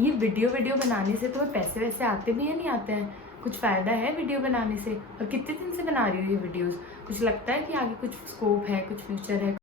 ये वीडियो बनाने से तुम्हें पैसे वैसे आते भी या नहीं आते हैं? कुछ फ़ायदा है वीडियो बनाने से? और कितने दिन से बना रही हो ये वीडियोस? कुछ लगता है कि आगे कुछ स्कोप है, कुछ फ्यूचर है?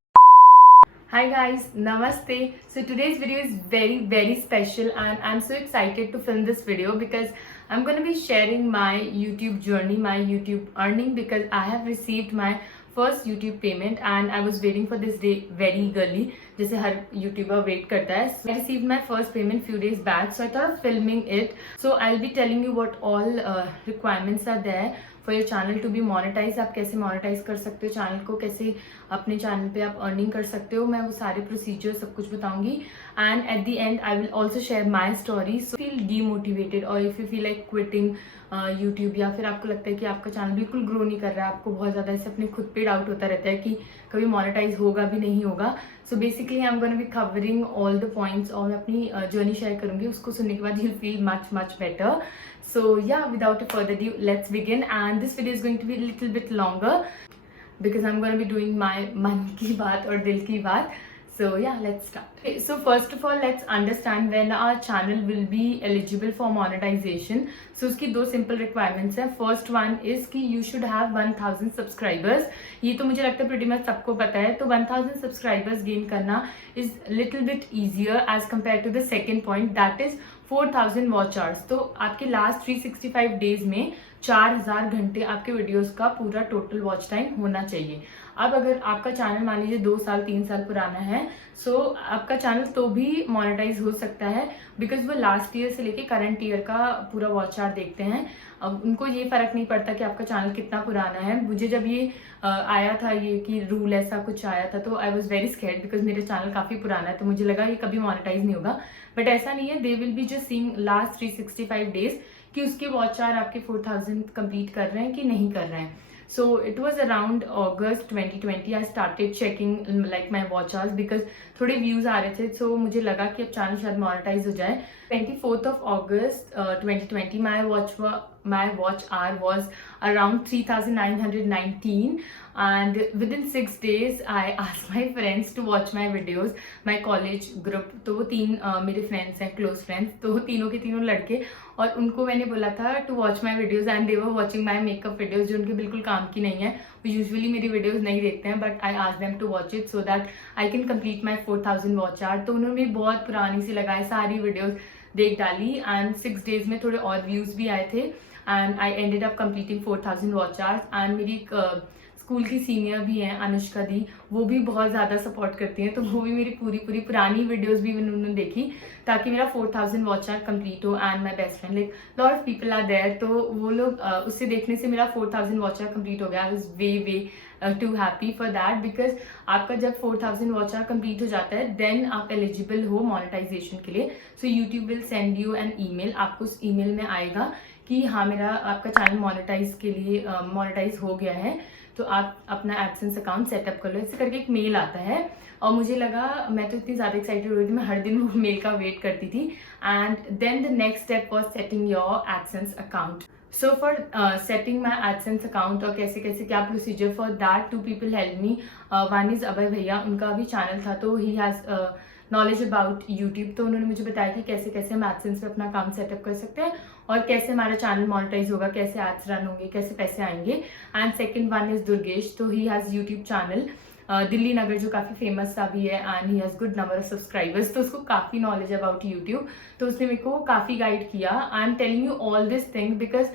Hi guys, Namaste. So today's video is very special and I'm so excited to film this video because I'm going to be sharing my YouTube journey, my YouTube earning, because I have received my first YouTube payment and I was waiting for this day very eagerly. जैसे हर YouTuber wait करता है. So I received my first payment few days back, so I thought of filming it. So I'll be telling you what all requirements are there for your channel to be monetize. आप कैसे monetise कर सकते हो channel को, कैसे अपने channel पे आप अर्निंग कर सकते हो, मैं वो सारे प्रोसीजर सब कुछ बताऊंगी. And at the end I will also share my story. So feel demotivated और if you feel like quitting YouTube, या फिर आपको लगता है कि आपका चैनल बिल्कुल ग्रो नहीं कर रहा है, आपको बहुत ज़्यादा ऐसे अपने खुद पे डाउट होता रहता है कि कभी मोनेटाइज होगा भी नहीं होगा. So basically I am gonna be covering all the points और मैं अपनी जर्नी शेयर करूंगी. उसको सुनने के बाद you feel much better. So yeah, without a further ado, let's begin. And this video is going to be a little bit longer because I'm going to be doing my मन की बात और दिल की बात. So yeah, let's start. Okay, so first of all, let's understand when our channel will be eligible for monetization. So उसकी दो simple requirements हैं. First one is कि you should have 1000 subscribers. ये तो मुझे लगता है pretty much सबको पता है. तो 1000 subscribers gain करना is little bit easier as compared to the second point, that is 4000 watch hours. तो आपके लास्ट 365 डेज में 4000 घंटे आपके वीडियोस का पूरा टोटल वॉच टाइम होना चाहिए. अब अगर आपका चैनल मान लीजिए 2 साल 3 साल पुराना है, सो आपका चैनल तो भी मोनेटाइज हो सकता है बिकॉज वो लास्ट ईयर से लेके करंट ईयर का पूरा वॉच आवर देखते हैं. अब उनको ये फर्क नहीं पड़ता कि आपका चैनल कितना पुराना है. मुझे जब ये आया था, ये कि रूल ऐसा कुछ आया था, तो I was very scared because मेरा चैनल काफी पुराना है. तो मुझे लगा ये कभी मोनेटाइज नहीं होगा, बट ऐसा नहीं है. They will be just seeing last 365 days कि उसके वॉच आवर आपके 4000 कंप्लीट कर रहे हैं कि नहीं कर रहे हैं. So it was around August 2020 I started checking like my watch hours because थोड़े views आ रहे थे. so मुझे लगा कि अब चैनल शायद मोनेटाइज हो जाए. 24th of August 2020 my watch hour was around 3919 and within 6 days I asked my friends to watch my videos. my college group, तो वो 3 मेरे फ्रेंड्स हैं, क्लोज फ्रेंड्स, तो वो तीनों के तीनों लड़के, और उनको मैंने बोला था to watch my videos and they were watching my makeup videos जो उनके बिल्कुल काम की नहीं है. वो यूजुअली मेरी वीडियोज नहीं देखते हैं, but I ask them to watch it so that I can complete my 4000 watch hour. तो उन्होंने बहुत पुरानी सी लगाई, सारी वीडियोज देख डाली एंड 6 डेज में थोड़े और व्यूज भी आए थे and I ended up completing 4000 watch hours. And मेरी एक स्कूल की सीनियर भी हैं, अनुष्का दी, वो भी बहुत ज़्यादा सपोर्ट करती हैं. तो वो भी मेरी पूरी पुरानी वीडियोस भी उन्होंने देखी ताकि मेरा 4000 वॉच आवर कंप्लीट हो. And my best friend like lot of people are there, तो वो लोग उससे देखने से मेरा 4000 वॉच आवर कंप्लीट हो गया. I was way too happy for that because आपका जब 4000 वॉच आवर कंप्लीट हो जाता है देन आप एलिजिबल हो मोनेटाइजेशन के लिए. So YouTube will send you an email. आपको उस ईमेल में आएगा कि हाँ मेरा आपका चैनल मोनेटाइज के लिए मोनेटाइज हो गया है, तो आप अपना एडसेंस अकाउंट सेटअप कर लो. ऐसे करके एक मेल आता है और मुझे लगा, मैं तो इतनी ज़्यादा एक्साइटेड हो रही थी, मैं हर दिन वो मेल का वेट करती थी. And then the next step was setting your AdSense account. So for setting my AdSense account और कैसे कैसे क्या procedure, for that 2 people help me. One is Abhay भैया, उनका भी चैनल था, तो he has knowledge about YouTube. तो उन्होंने मुझे बताया कि कैसे कैसे हम एडसेंस पे अपना अकाउंट सेटअप कर सकते हैं और कैसे हमारा चैनल मोनेटाइज होगा, कैसे एड्स रन होंगे, कैसे पैसे आएंगे. And second one is Durgesh, तो he has YouTube channel Delhi Nagar जो काफ़ी फेमस सा भी है and he has good number of subscribers. तो उसको काफ़ी नॉलेज अबाउट यूट्यूब, तो उसने मेरे को काफ़ी गाइड किया. I am telling you all this thing because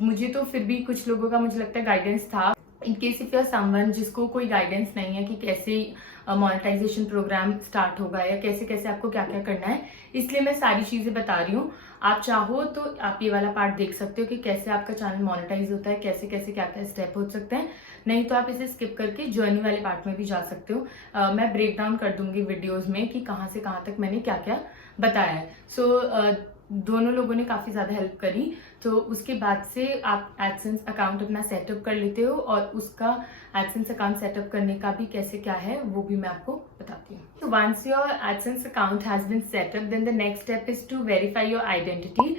मुझे तो फिर भी कुछ लोगों का मुझे लगता है गाइडेंस था. In case if you are someone जिसको कोई गाइडेंस नहीं है कि कैसे मोनेटाइजेशन प्रोग्राम स्टार्ट होगा या कैसे कैसे आपको क्या क्या करना है, इसलिए मैं सारी चीज़ें बता रही हूँ. आप चाहो तो आप ये वाला पार्ट देख सकते हो कि कैसे आपका चैनल मोनेटाइज होता है, कैसे कैसे क्या क्या स्टेप हो सकते हैं. नहीं तो आप इसे स्किप करके जर्नी वाले पार्ट में भी जा सकते हो. मैं ब्रेक डाउन कर दूंगी वीडियोज में कि कहाँ से कहाँ तक मैंने क्या क्या बताया है. सो दोनों लोगों ने काफ़ी ज़्यादा हेल्प करी. तो उसके बाद से आप एडसेंस अकाउंट अपना सेटअप कर लेते हो, और उसका एडसेंस अकाउंट सेटअप करने का भी कैसे क्या है वो भी मैं आपको बताती हूँ। तो once your AdSense account has been setup, then the next step is to verify your identity.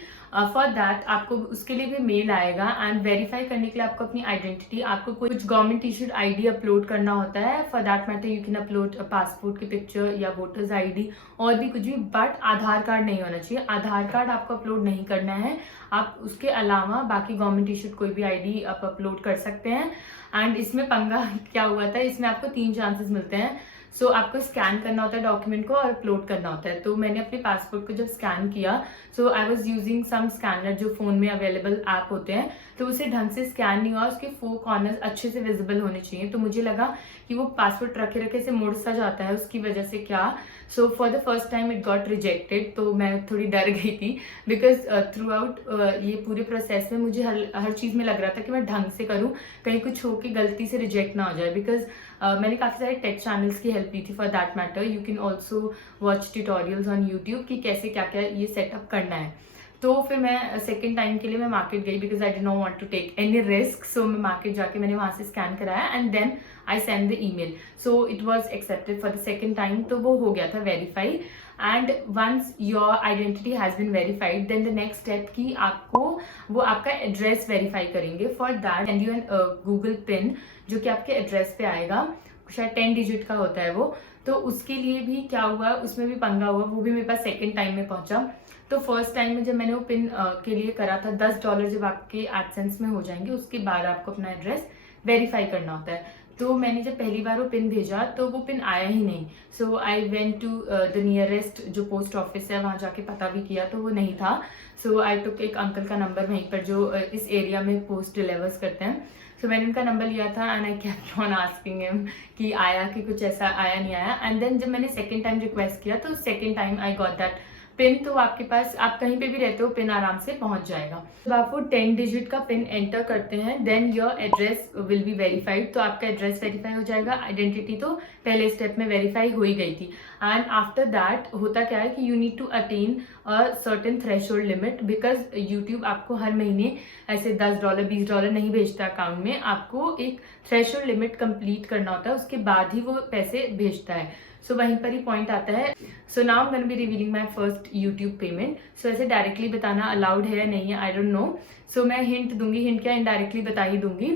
For that आपको उसके लिए भी मेल आएगा, एंड वेरीफाई करने के लिए आपको अपनी आइडेंटिटी, आपको कुछ गवर्नमेंट इशूड आईडी अपलोड करना होता है। For that matter you can upload passport की पिक्चर या वोटर्स आईडी और भी कुछ भी, बट आधार कार्ड नहीं होना चाहिए। आधार कार्ड आपको अपलोड नहीं करना है, आप उसके अलावा बाकी गवर्नमेंट इशूड कोई भी आईडी आप अपलोड कर सकते हैं। एंड इसमें पंगा क्या हुआ था, इसमें आपको 3 चांसेस मिलते हैं। सो आपको स्कैन करना होता है डॉक्यूमेंट को और अपलोड करना होता है। तो मैंने अपने पासपोर्ट को जब स्कैन किया, so I was using some scanner जो फोन में अवेलेबल ऐप होते हैं, तो उसे ढंग से स्कैन नहीं हुआ, उसके 4 कॉर्नर्स अच्छे से विजिबल होने चाहिए। तो मुझे लगा कि वो पासपोर्ट रखे रखे से मुड़ सा जाता है, उसकी वजह से क्या। So for the first time it got rejected. तो मैं थोड़ी डर गई थी, बिकॉज थ्रू आउट ये पूरे प्रोसेस में मुझे हर चीज़ में लग रहा था कि मैं ढंग से करूँ, कहीं कुछ हो के गलती से रिजेक्ट ना हो जाए। बिकॉज मैंने काफ़ी सारे टेक चैनल्स की हेल्प ली थी। For that matter you can also watch tutorials on YouTube कि कैसे क्या क्या ये सेटअप करना है। तो फिर मैं सेकेंड टाइम के लिए मैं मार्केट गई, because I did not want to take any risk. So मैं मार्केट जाके मैंने वहाँ से स्कैन कराया, and then I send the email. So it was accepted for the second time, तो वो हो गया था verify. And once your identity has been verified, then the next step की आपको वो आपका एड्रेस वेरीफाई करेंगे। For that send you an Google pin जो कि आपके एड्रेस पे आएगा, शायद 10 डिजिट का होता है वो। तो उसके लिए भी क्या हुआ, उसमें भी पंगा हुआ, वो भी मेरे पास सेकेंड टाइम में पहुंचा। तो फर्स्ट टाइम में जब मैंने वो पिन के लिए करा था, $10 जब आपके एडसेंस में हो जाएंगे उसके बाद आपको अपना एड्रेस वेरीफाई करना होता है। तो मैंने जब पहली बार वो पिन भेजा तो वो पिन आया ही नहीं। So I went to the nearest जो पोस्ट ऑफिस है, वहाँ जाके पता भी किया तो वो नहीं था। सो आई टुक एक अंकल का नंबर वहीं पर जो इस एरिया में पोस्ट डिलीवर्स करते हैं। सो मैंने उनका नंबर लिया था, and I kept on asking him कि आया कि कुछ ऐसा आया नहीं आया। एंड देन जब मैंने सेकेंड टाइम रिक्वेस्ट किया तो second time I got that pin. तो आपके पास, आप कहीं पे भी रहते हो, पिन आराम से पहुंच जाएगा। तो आप वो 10 डिजिट का पिन एंटर करते हैं, then your address will be verified. तो आपका एड्रेस वेरीफाई हो जाएगा, आइडेंटिटी तो पहले स्टेप में वेरीफाई हो ही गई थी। एंड आफ्टर दैट होता क्या है कि you need to attain a certain threshold limit, because YouTube आपको हर महीने ऐसे $10 $20 नहीं भेजता अकाउंट में, आपको एक थ्रेशोल्ड लिमिट कंप्लीट करना होता है, उसके बाद ही वो पैसे भेजता है। सो वहीं पर ही पॉइंट आता है। So now I am gonna be revealing my first YouTube payment. So ऐसे डायरेक्टली बताना अलाउड है या नहीं है, आई डोंट नो। सो मैं हिंट दूंगी, हिंट क्या इनडायरेक्टली बता ही दूंगी।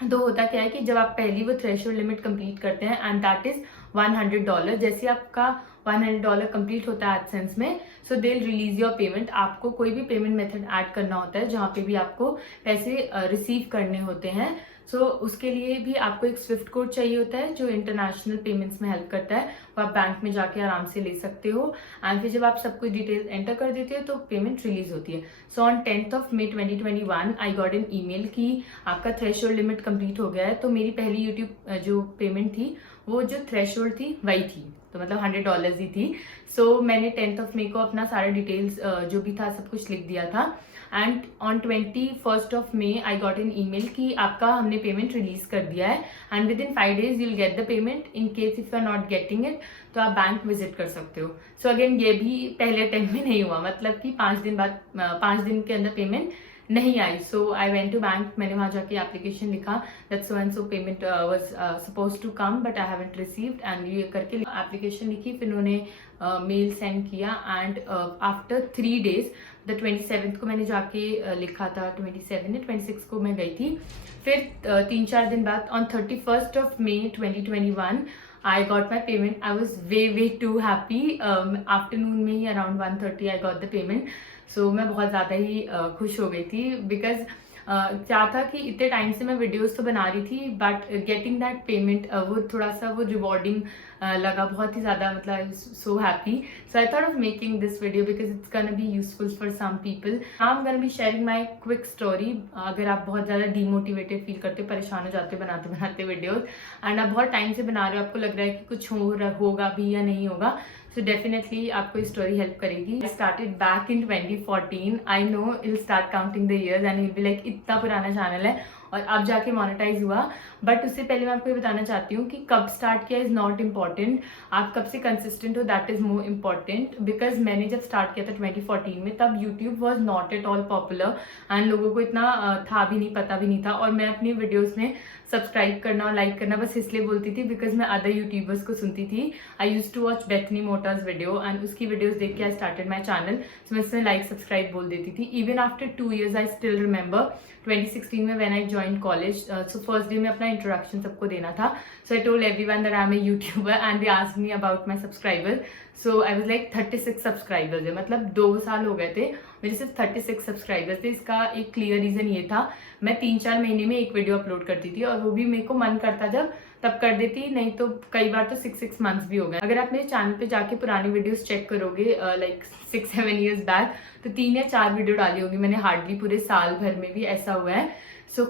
तो होता क्या है कि जब आप पहली वो थ्रेशोल्ड लिमिट कंप्लीट करते हैं, एंड दैट इज $100, जैसे आपका $100 कंप्लीट होता है एडसेंस में, सो दे रिलीज योर पेमेंट। आपको कोई भी पेमेंट मेथड ऐड करना होता है जहाँ पे भी आपको पैसे रिसीव करने होते हैं। सो उसके लिए भी आपको एक स्विफ्ट कोड चाहिए होता है जो इंटरनेशनल पेमेंट्स में हेल्प करता है, वो आप बैंक में जाके आराम से ले सकते हो। एंड फिर जब आप सब कुछ डिटेल्स एंटर कर देते हो तो पेमेंट रिलीज होती है। So on 10th May 2021 I got an email कि आपका थ्रेशोल्ड लिमिट कंप्लीट हो गया है। तो मेरी पहली यूट्यूब जो पेमेंट थी वो जो थ्रेशोल्ड थी वही थी, तो मतलब $100 ही थी। सो मैंने 10th May को अपना सारा डिटेल्स जो भी था सब कुछ लिख दिया था। And on 21st May I got an email कि आपका हमने पेमेंट रिलीज कर दिया है, and with in 5 days you'll get the payment. In case if you are not getting it तो आप बैंक विजिट कर सकते हो। सो अगेन ये भी पहले टाइम में नहीं हुआ, मतलब कि 5 दिन बाद 5 दिन के अंदर पेमेंट नहीं आई। So I went to bank, मैंने वहाँ जाके एप्लीकेशन लिखा that so and so payment was suppose to come but I haven't received, and ये करके एप्लीकेशन लिखी। फिर उन्होंने मेल सेंड किया, and after 3 days the 27th को मैंने जाके लिखा था, 26 को मैं गई थी। फिर 3-4 दिन बाद on 31st May 2021 I got my payment. I was way too happy. Afternoon में ही around 1:30 I got the payment. So मैं बहुत ज़्यादा ही खुश हो गई थी, बिकॉज क्या था कि इतने टाइम से मैं वीडियोस तो बना रही थी, बट गेटिंग दैट पेमेंट वो थोड़ा सा वो रिवॉर्डिंग लगा, बहुत ही ज़्यादा, मतलब so happy. So I thought of making this video because it's gonna be useful for some people. I am gonna be sharing my quick story. अगर आप बहुत ज़्यादा डीमोटिवेटेड फील करते हो, परेशान हो जाते हो बनाते बनाते वीडियोज, एंड आप बहुत टाइम से बना रहे हो, आपको लग रहा है कि कुछ होगा भी या नहीं होगा, सो डेफिनेटली आपको ये स्टोरी हेल्प करेगी। I started back in 2014। I know I'll start counting the years and will be like इतना पुराना चैनल है, और अब जाके मोनेटाइज हुआ। बट उससे पहले मैं आपको ये बताना चाहती हूँ कि कब स्टार्ट किया इज़ नॉट इम्पॉर्टेंट, आप कब से कंसिस्टेंट हो that is more important. Because मैंने जब स्टार्ट किया था 2014 में, तब YouTube was not at all popular and लोगों को इतना था भी नहीं, पता भी नहीं था। और मैं अपनी वीडियोज़ में सब्सक्राइब करना और लाइक करना बस इसलिए बोलती थी बिकॉज मैं अदर यूट्यूबर्स को सुनती थी। I use to watch Bethany Mota's video and उसकी वीडियोस देख के आई स्टार्टेड माई चैनल। सो मैं इसमें लाइक सब्सक्राइब बोल देती थी। Even after 2 years I still remember 2016 में when I join college, so first day में अपना इंट्रोडक्शन सबको देना था। So I told everyone that I am a YouTuber and they asked me about my subscriber. So I was like 36 subscribers है, मतलब 2 साल हो गए थे, मेरे सिर्फ 36 सब्सक्राइबर्स थे। इसका एक क्लियर रीजन ये था, मैं 3-4 महीने में एक वीडियो अपलोड करती थी और वो भी मेरे को मन करता जब तब कर देती, नहीं तो कई बार तो 6 मंथ्स भी हो गए। अगर आप मेरे चैनल पे जाके पुरानी वीडियोस चेक करोगे लाइक 6-7 years बैक, तो 3 या 4 वीडियो डाली होगी मैंने हार्डली, पूरे साल भर में भी ऐसा हुआ है। सो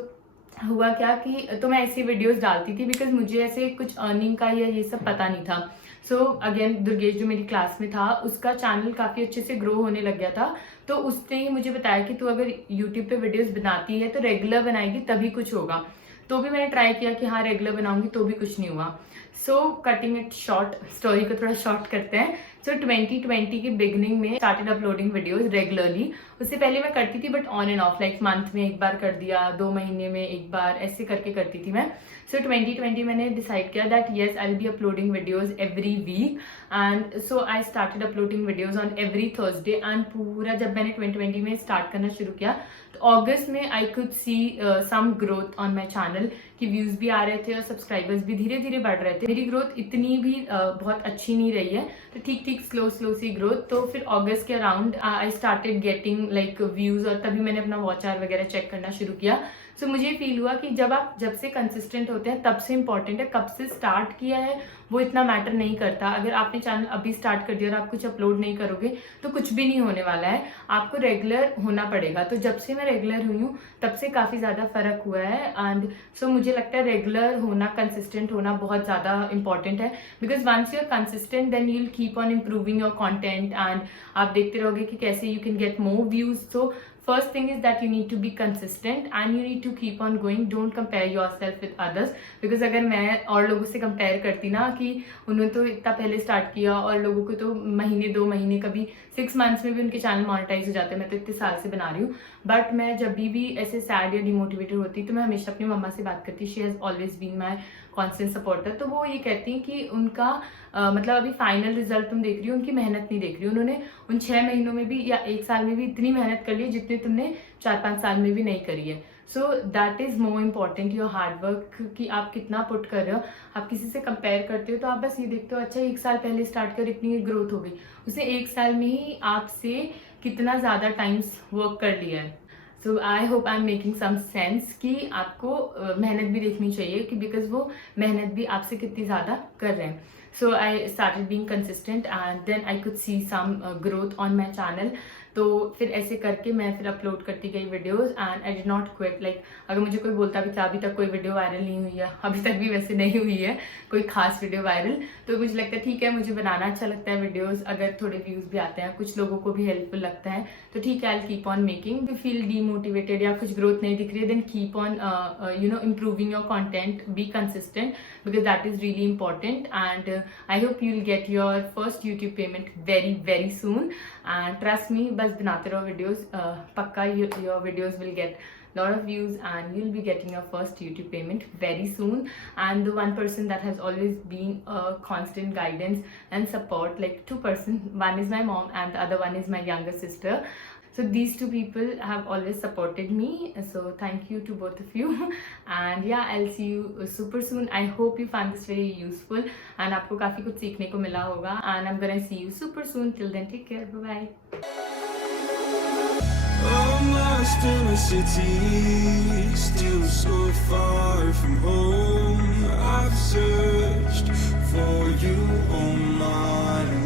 हुआ क्या कि तो मैं ऐसी वीडियोस डालती थी बिकॉज मुझे ऐसे कुछ अर्निंग का या ये सब पता नहीं था। सो अगेन दुर्गेश जो मेरी क्लास में था, उसका चैनल काफ़ी अच्छे से ग्रो होने लग गया था। तो उसने ही मुझे बताया कि तू अगर यूट्यूब पे वीडियोस बनाती है तो रेगुलर बनाएगी तभी कुछ होगा। तो भी मैंने ट्राई किया कि हाँ रेगुलर बनाऊंगी, तो भी कुछ नहीं हुआ। सो कटिंग इट शॉर्ट, स्टोरी को थोड़ा शॉर्ट करते हैं। सो 2020 के बिगनिंग में स्टार्टेड अपलोडिंग वीडियोस रेगुलरली। उससे पहले मैं करती थी but on end of, like month में एक बार कर दिया, 2 महीने में एक बार, ऐसे करके करती थी मैं। सो 2020 मैंने डिसाइड किया that yes I will be uploading videos every week and so I started uploading videos on every Thursday. And पूरा जब मैंने 2020 में स्टार्ट करना शुरू किया तो अगस्त में I could see some growth on my channel, कि व्यूज भी आ रहे थे और सब्सक्राइबर्स भी धीरे धीरे बढ़ रहे थे। मेरी ग्रोथ इतनी भी बहुत अच्छी नहीं रही है, तो ठीक ठीक स्लो सी ग्रोथ। तो फिर अगस्त के around I started getting like views और तभी मैंने अपना वॉच आवर वगैरह चेक करना शुरू किया। सो मुझे फील हुआ कि जब से कंसिस्टेंट होते हैं तब से इम्पॉर्टेंट है, कब से स्टार्ट किया है वो इतना मैटर नहीं करता। अगर आपने चैनल अभी स्टार्ट कर दिया और आप कुछ अपलोड नहीं करोगे तो कुछ भी नहीं होने वाला है, आपको रेगुलर होना पड़ेगा। तो जब से मैं रेगुलर हुई हूँ तब से काफ़ी ज़्यादा फर्क हुआ है। एंड सो मुझे लगता है रेगुलर होना, कंसिस्टेंट होना बहुत ज़्यादा इंपॉर्टेंट है। Because once you are consistent then you will keep on improving your content and आप देखते रहोगे कि कैसे you can get more views. So first thing is that you need to be consistent and you need to keep on going. Don't compare yourself with others because अगर मैं और लोगों से compare करती ना कि उन्होंने तो इतना पहले स्टार्ट किया और लोगों को तो महीने 2 महीने कभी 6 months में भी उनके चैनल मोनेटाइज हो जाते हैं, मैं तो इतने साल से बना रही हूँ। बट मैं जब भी ऐसे सैड या डिमोटिवेटेड होती तो मैं हमेशा अपनी मम्मा से बात करती, she has always been my constant supporter. तो वो ये कहती हैं कि उनका मतलब अभी फाइनल रिजल्ट तुम देख रही हो, उनकी मेहनत नहीं देख रही हो। उन्होंने उन 6 महीनों में भी या 1 साल में भी इतनी मेहनत कर ली जितनी तुमने 4-5 साल में भी नहीं करी है। So that is more important, your hard work, कि आप कितना पुट कर रहे हो। आप किसी से कंपेयर करते हो तो आप बस ये देखते हो अच्छा 1 साल पहले स्टार्ट कर इतनी ग्रोथ हो गई, उसने 1 साल में ही आपसे कितना ज़्यादा टाइम्स वर्क कर लिया है। So I hope I am making some sense कि आपको मेहनत भी देखनी चाहिए कि बिकॉज वो मेहनत भी आपसे कितनी ज़्यादा कर रहे हैं। So I started being consistent and then I could see some growth on my channel. तो फिर ऐसे करके मैं फिर अपलोड करती गई videos and I did not quit. Like अगर मुझे कोई बोलता भी था अभी तक कोई वीडियो वायरल नहीं हुई है, अभी तक भी वैसे नहीं हुई है कोई खास वीडियो वायरल, तो मुझे लगता है ठीक है, मुझे बनाना अच्छा लगता है वीडियोस, अगर थोड़े व्यूज़ भी आते हैं, कुछ लोगों को भी हेल्पफुल लगता है तो ठीक है, I keep on making. You feel demotivated या कुछ ग्रोथ नहीं दिख रही है, then keep on improving your content, be consistent because that is really important. And I hope you will get your first YouTube payment very soon and trust me, बस बनाते रहो videos, पक्का your videos will get lot of views and you'll be getting your first YouTube payment very soon. And the one person that has always been a constant guidance and support, like 2 person, one is my mom and the other one is my younger sister. So these 2 people have always supported me, so thank you to both of you. And yeah, I'll see you super soon. I hope you find this very useful and आपको काफ़ी कुछ सीखने को मिला होगा and I'm gonna see you super soon. Till then, take care, bye bye. I'm lost in a city, still so far from home. I've searched for you all night.